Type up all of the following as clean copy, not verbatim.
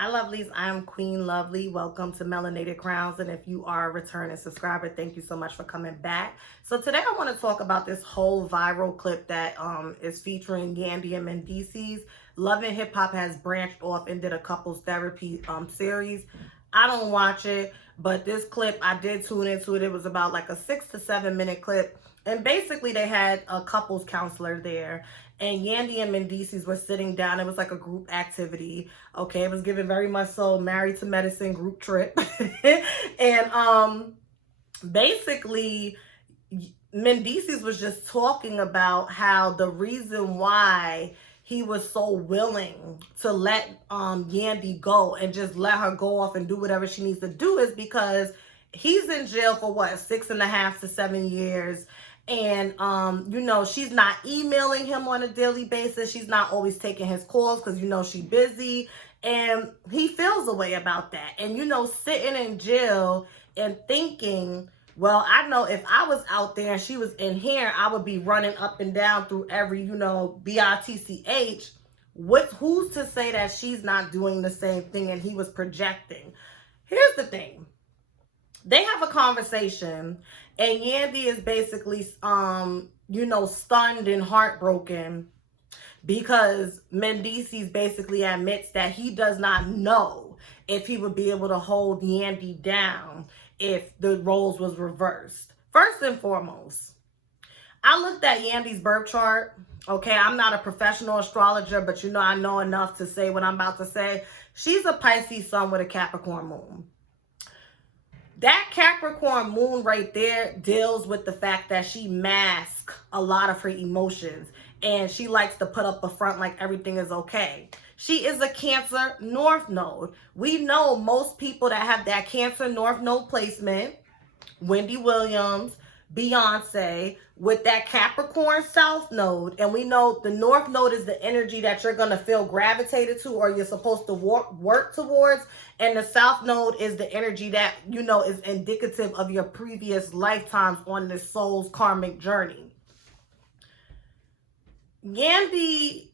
Hi, lovelies. I'm Queen Lovely. Welcome to Melanated Crowns. And if you are a returning subscriber, thank you so much for coming back. So today I want to talk about this whole viral clip that is featuring Yandy and Mendeecees. Love and Hip Hop has branched off and did a couples therapy series. I don't watch it, but this clip, I did tune into it. It was about like a 6 to 7 minute clip. And basically they had a couples counselor there. And Yandy and Mendeecees were sitting down. It was like a group activity. Okay, it was given very much so Married to Medicine group trip. And basically Mendeecees was just talking about how the reason why he was so willing to let Yandy go and just let her go off and do whatever she needs to do is because he's in jail for what, 6.5 to 7 years. And, she's not emailing him on a daily basis. She's not always taking his calls because, she's busy. And he feels a way about that. And, sitting in jail and thinking, well, I know if I was out there and she was in here, I would be running up and down through every, BITCH. Who's to say that she's not doing the same thing and he was projecting? Here's the thing. They have a conversation and Yandy is basically, stunned and heartbroken because Mendeecees basically admits that he does not know if he would be able to hold Yandy down if the roles was reversed. First and foremost, I looked at Yandy's birth chart. Okay, I'm not a professional astrologer, but I know enough to say what I'm about to say. She's a Pisces sun with a Capricorn moon. That Capricorn moon right there deals with the fact that she masks a lot of her emotions and she likes to put up a front like everything is okay. She is a Cancer North Node. We know most people that have that Cancer North Node placement, Wendy Williams, Beyonce, with that Capricorn South Node, and we know the North Node is the energy that you're going to feel gravitated to or you're supposed to work towards, and the South Node is the energy that, is indicative of your previous lifetimes on this soul's karmic journey. Yandy,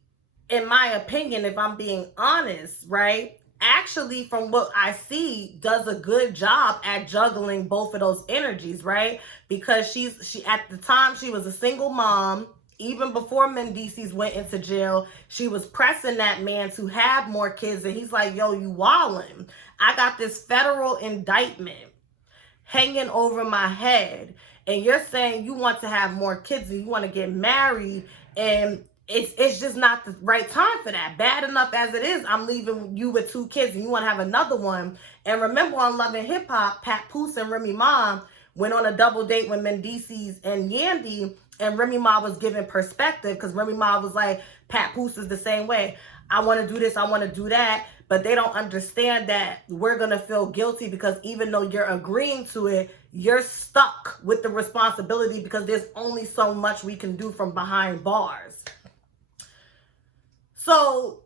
in my opinion, if I'm being honest, right, actually, from what I see, does a good job at juggling both of those energies, right? Because she at the time she was a single mom. Even before Mendeecees went into jail, she was pressing that man to have more kids, and he's like, "Yo, you wildin'. I got this federal indictment hanging over my head, and you're saying you want to have more kids and you want to get married, and it's just not the right time for that. Bad enough as it is, I'm leaving you with 2 kids and you want to have another one." And remember on Love and Hip Hop, Papoose and Remy Ma went on a double date with Mendeecees and Yandy, and Remy Ma was giving perspective because Remy Ma was like, Papoose is the same way. I want to do this, I want to do that. But they don't understand that we're going to feel guilty because even though you're agreeing to it, you're stuck with the responsibility because there's only so much we can do from behind bars. So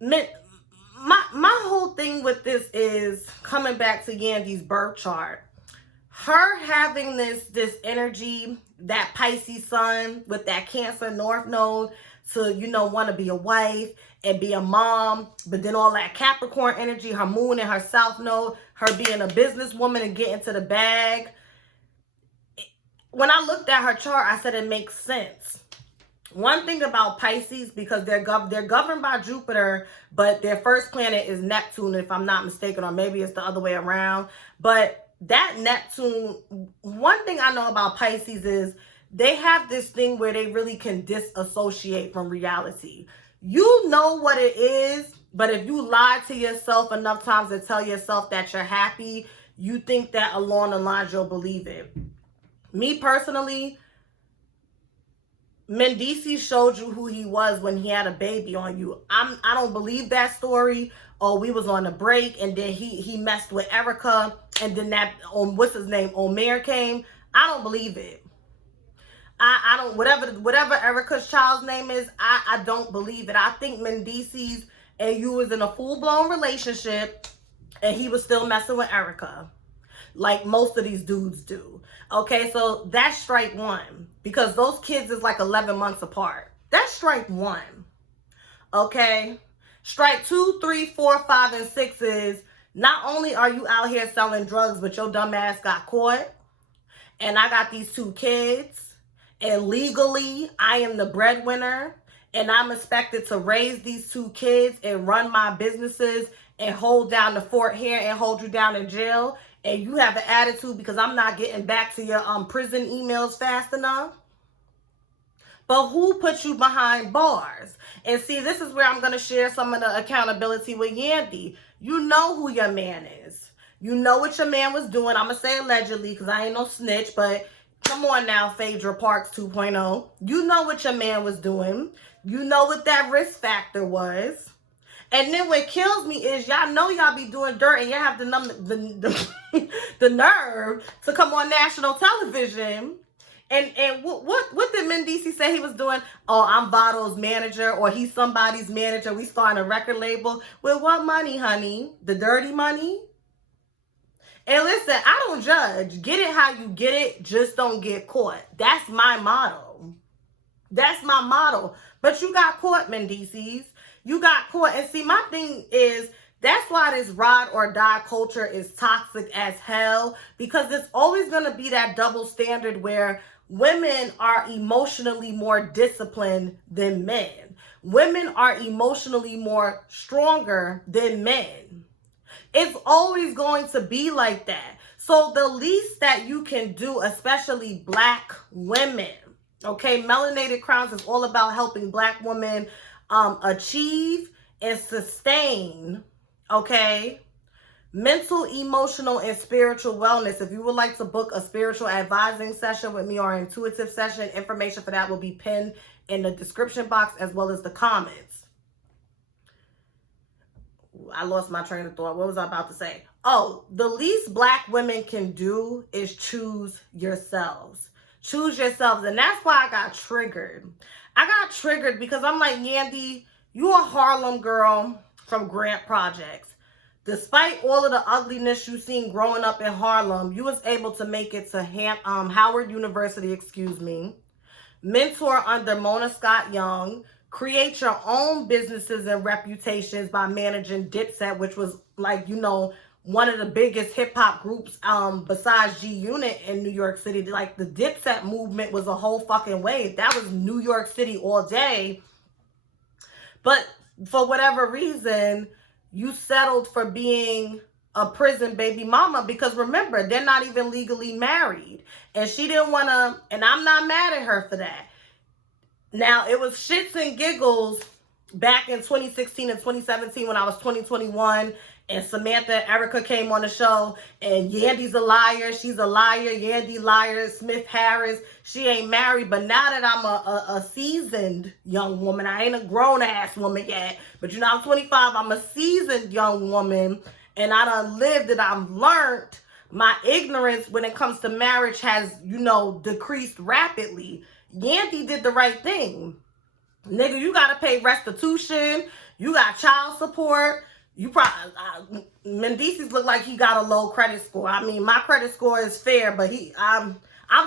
my whole thing with this is coming back to Yandy's birth chart. Her having this energy, that Pisces sun with that Cancer North Node to, want to be a wife and be a mom, but then all that Capricorn energy, her moon and her South Node, her being a businesswoman and getting to the bag. When I looked at her chart, I said it makes sense. One thing about Pisces, because they're governed by Jupiter, but their first planet is Neptune, if I'm not mistaken, or maybe it's the other way around. But that Neptune, one thing I know about Pisces is they have this thing where they really can disassociate from reality. You know what it is, but if you lie to yourself enough times and tell yourself that you're happy, you think that along the lines you'll believe it. Me personally, Mendeecees showed you who he was when he had a baby on you. I don't believe that story. Oh, we was on a break and then he messed with Erica and then that what's his name, Omer came. I don't believe it. I don't, whatever Erica's child's name is, I don't believe it. I think Mendeecees and you was in a full-blown relationship and he was still messing with Erica, like most of these dudes do. Okay, so that's strike one, because those kids is like 11 months apart. That's strike one. Okay, Strike 2, 3, 4, 5, and 6 is not only are you out here selling drugs, but your dumb ass got caught. And I got these 2 kids. And legally, I am the breadwinner. And I'm expected to raise these 2 kids and run my businesses and hold down the fort here and hold you down in jail. And you have an attitude because I'm not getting back to your prison emails fast enough. But who put you behind bars? And see, this is where I'm going to share some of the accountability with Yandy. You know who your man is. You know what your man was doing. I'm going to say allegedly because I ain't no snitch, but come on now, Phaedra Parks 2.0. You know what your man was doing. You know what that risk factor was. And then what kills me is y'all know y'all be doing dirt and y'all have the nerve to come on national television. And what did Mendeecees say he was doing? Oh, I'm Votto's manager, or he's somebody's manager. We starting a record label. With what money, honey? The dirty money? And listen, I don't judge. Get it how you get it. Just don't get caught. That's my motto. That's my motto. But you got caught, Mendeecees. You got caught. And see, my thing is, that's why this ride or die culture is toxic as hell. Because there's always going to be that double standard where women are emotionally more disciplined than men. Women are emotionally more stronger than men. It's always going to be like that. So the least that you can do, especially Black women, okay, Melanated Crowns is all about helping Black women achieve and sustain, okay, mental, emotional, and spiritual wellness. If you would like to book a spiritual advising session with me or an intuitive session, information for that will be pinned in the description box as well as the comments. I lost my train of thought. What was I about to say? Oh, the least Black women can do is choose yourselves. Choose yourselves. And that's why I got triggered. I got triggered because I'm like, Yandy, you a Harlem girl from Grant Projects. Despite all of the ugliness you seen growing up in Harlem, you was able to make it to Howard University, mentor under Mona Scott Young, create your own businesses and reputations by managing Dipset, which was like, you know, one of the biggest hip hop groups besides G Unit in New York City. Like the Dipset movement was a whole fucking wave. That was New York City all day. But for whatever reason, you settled for being a prison baby mama because remember, they're not even legally married. And she didn't want to, and I'm not mad at her for that. Now, it was shits and giggles back in 2016 and 2017 when I was 2021 and Samantha and Erica came on the show and Yandy's a liar, she's a liar, Yandy liar, Smith Harris, she ain't married. But now that I'm a seasoned young woman, I ain't a grown ass woman yet, but you know, I'm 25, I'm a seasoned young woman and I done lived and I've learned. My ignorance when it comes to marriage has, you know, decreased rapidly. Yandy did the right thing. Nigga, you got to pay restitution. You got child support. You probably, Mendeecees look like he got a low credit score. I mean, my credit score is fair, but I'm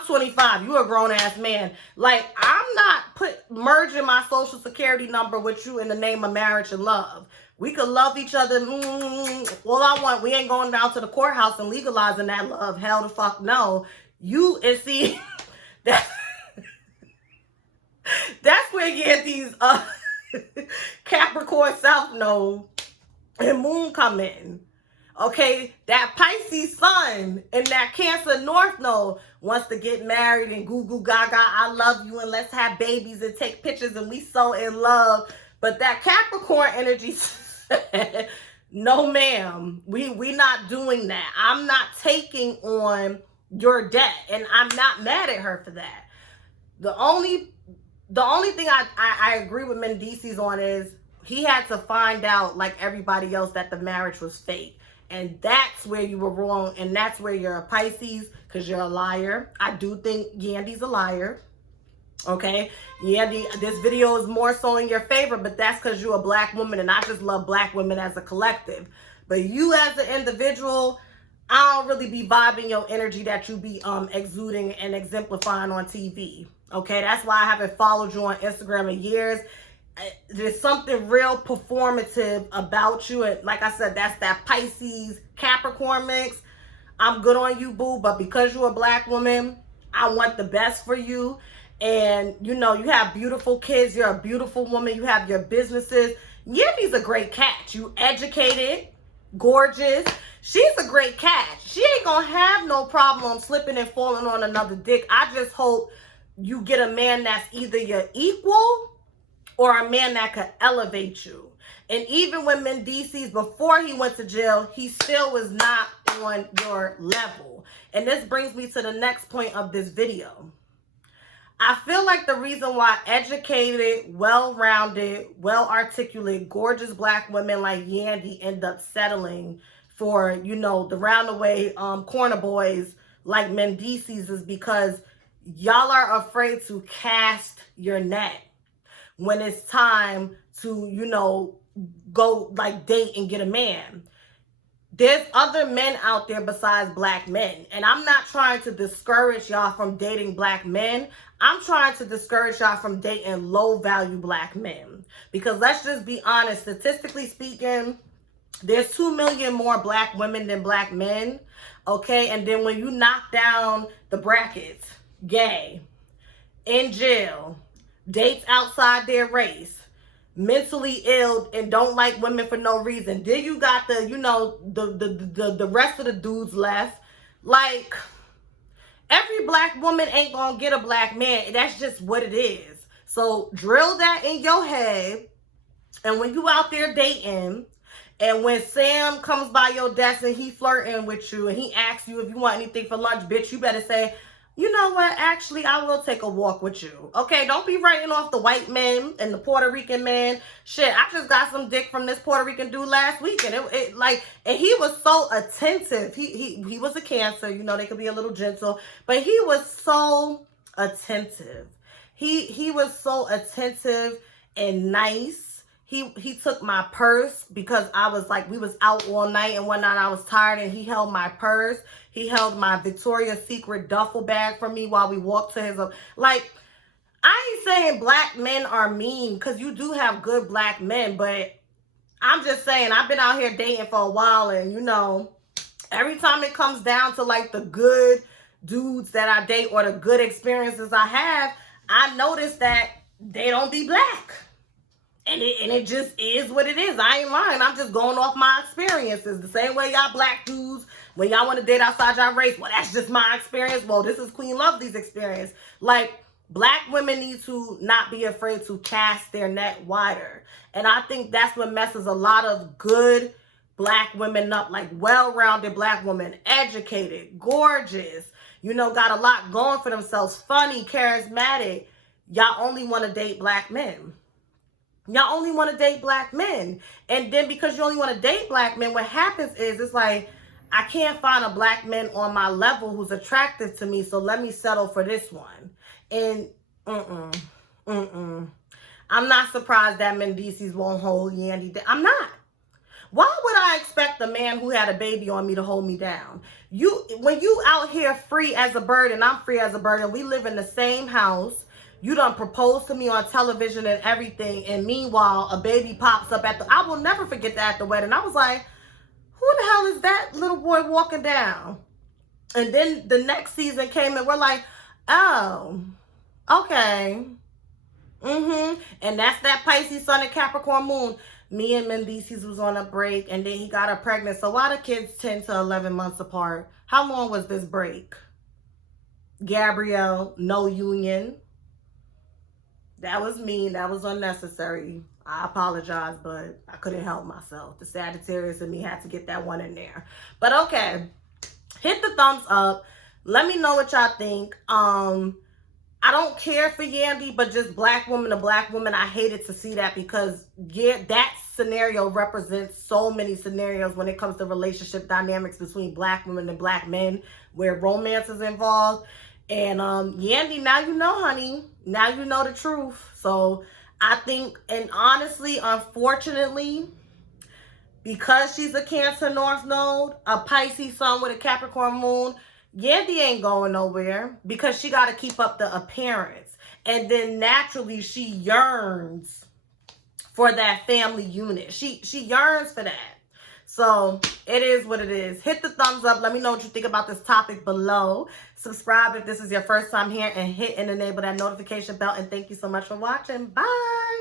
25. You a grown ass man. Like, I'm not merging my social security number with you in the name of marriage and love. We could love each other. All I want, we ain't going down to the courthouse and legalizing that love. Hell the fuck no. You, and see, that's where Yandy's Capricorn South Node and Moon come in. Okay, that Pisces Sun and that Cancer North Node wants to get married and goo goo gaga, I love you and let's have babies and take pictures and we so in love. But that Capricorn energy said, no ma'am, we not doing that. I'm not taking on your debt and I'm not mad at her for that. The only thing I agree with Mendeecees on is he had to find out, like everybody else, that the marriage was fake. And that's where you were wrong. And that's where you're a Pisces, because you're a liar. I do think Yandy's a liar. Okay? Yandy, this video is more so in your favor, but that's because you're a Black woman. And I just love Black women as a collective. But you as an individual, I don't really be vibing your energy that you be exuding and exemplifying on TV. Okay, that's why I haven't followed you on Instagram in years. there's something real performative about you. And like I said, that's that Pisces Capricorn mix. I'm good on you, boo, but because you're a black woman, I want the best for you. And you know, you have beautiful kids, you're a beautiful woman, you have your businesses. Yandy's a great catch. You educated, gorgeous. She's a great catch. She ain't gonna have no problem slipping and falling on another dick. I just hope you get a man that's either your equal or a man that could elevate you. And even when Mendeecees, before he went to jail, he still was not on your level. And this brings me to the next point of this video. I feel like the reason why educated, well-rounded, well-articulate, gorgeous black women like Yandy end up settling for, you know, the round-the-way corner boys like Mendeecees is because y'all are afraid to cast your net when it's time to, you know, go like date and get a man. There's other men out there besides black men. And I'm not trying to discourage y'all from dating black men. I'm trying to discourage y'all from dating low value black men. Because let's just be honest, statistically speaking, there's 2 million more black women than black men. Okay, and then when you knock down the brackets, gay, in jail, dates outside their race, mentally ill and don't like women for no reason. Then you got the, you know, the rest of the dudes left. Like, every black woman ain't gonna get a black man. That's just what it is. So drill that in your head. And when you out there dating, and when Sam comes by your desk and he flirting with you and he asks you if you want anything for lunch, bitch, you better say, you know what, actually, I will take a walk with you. Okay, don't be writing off the white men and the Puerto Rican man. Shit, I just got some dick from this Puerto Rican dude last week. And and he was so attentive. He was a Cancer, you know, they could be a little gentle. But he was so attentive. He was so attentive and nice. He took my purse because I was like, we was out all night and one night I was tired and he held my purse. He held my Victoria's Secret duffel bag for me while we walked to his, like, I ain't saying black men are mean because you do have good black men, but I'm just saying I've been out here dating for a while and, you know, every time it comes down to like the good dudes that I date or the good experiences I have, I notice that they don't be black. And it just is what it is. I ain't lying. I'm just going off my experiences. The same way y'all black dudes, when y'all want to date outside y'all race, well, that's just my experience. Well, this is Queen Lovely's experience. Like, black women need to not be afraid to cast their net wider. And I think that's what messes a lot of good black women up. Like, well-rounded black women, educated, gorgeous, you know, got a lot going for themselves, funny, charismatic. Y'all only want to date black men. Y'all only want to date black men. And then because you only want to date black men, what happens is it's like, I can't find a black man on my level who's attractive to me, so let me settle for this one. And I'm not surprised that Mendeecees won't hold Yandy. I'm not. Why would I expect the man who had a baby on me to hold me down? When you out here free as a bird and I'm free as a bird and we live in the same house, you done proposed to me on television and everything. And meanwhile, a baby pops up I will never forget that at the wedding. I was like, who the hell is that little boy walking down? And then the next season came and we're like, oh, okay. And that's that Pisces sun and Capricorn moon. Me and Mendeecees was on a break and then he got her pregnant. So why the kids 10 to 11 months apart? How long was this break? Gabrielle, no union. That was mean. That was unnecessary. I apologize, but I couldn't help myself. The Sagittarius in me had to get that one in there. But okay. Hit the thumbs up. Let me know what y'all think. I don't care for Yandy, but just black woman to black woman, I hated to see that because yeah, that scenario represents so many scenarios when it comes to relationship dynamics between black women and black men where romance is involved. And Yandy, now you know, honey. Now you know the truth. So I think, and honestly, unfortunately, because she's a Cancer North Node, a Pisces Sun with a Capricorn Moon, Yandy ain't going nowhere because she got to keep up the appearance. And then naturally she yearns for that family unit. She yearns for that. So it is what it is. Hit the thumbs up. Let me know what you think about this topic below. Subscribe if this is your first time here, and hit and enable that notification bell. And thank you so much for watching. Bye.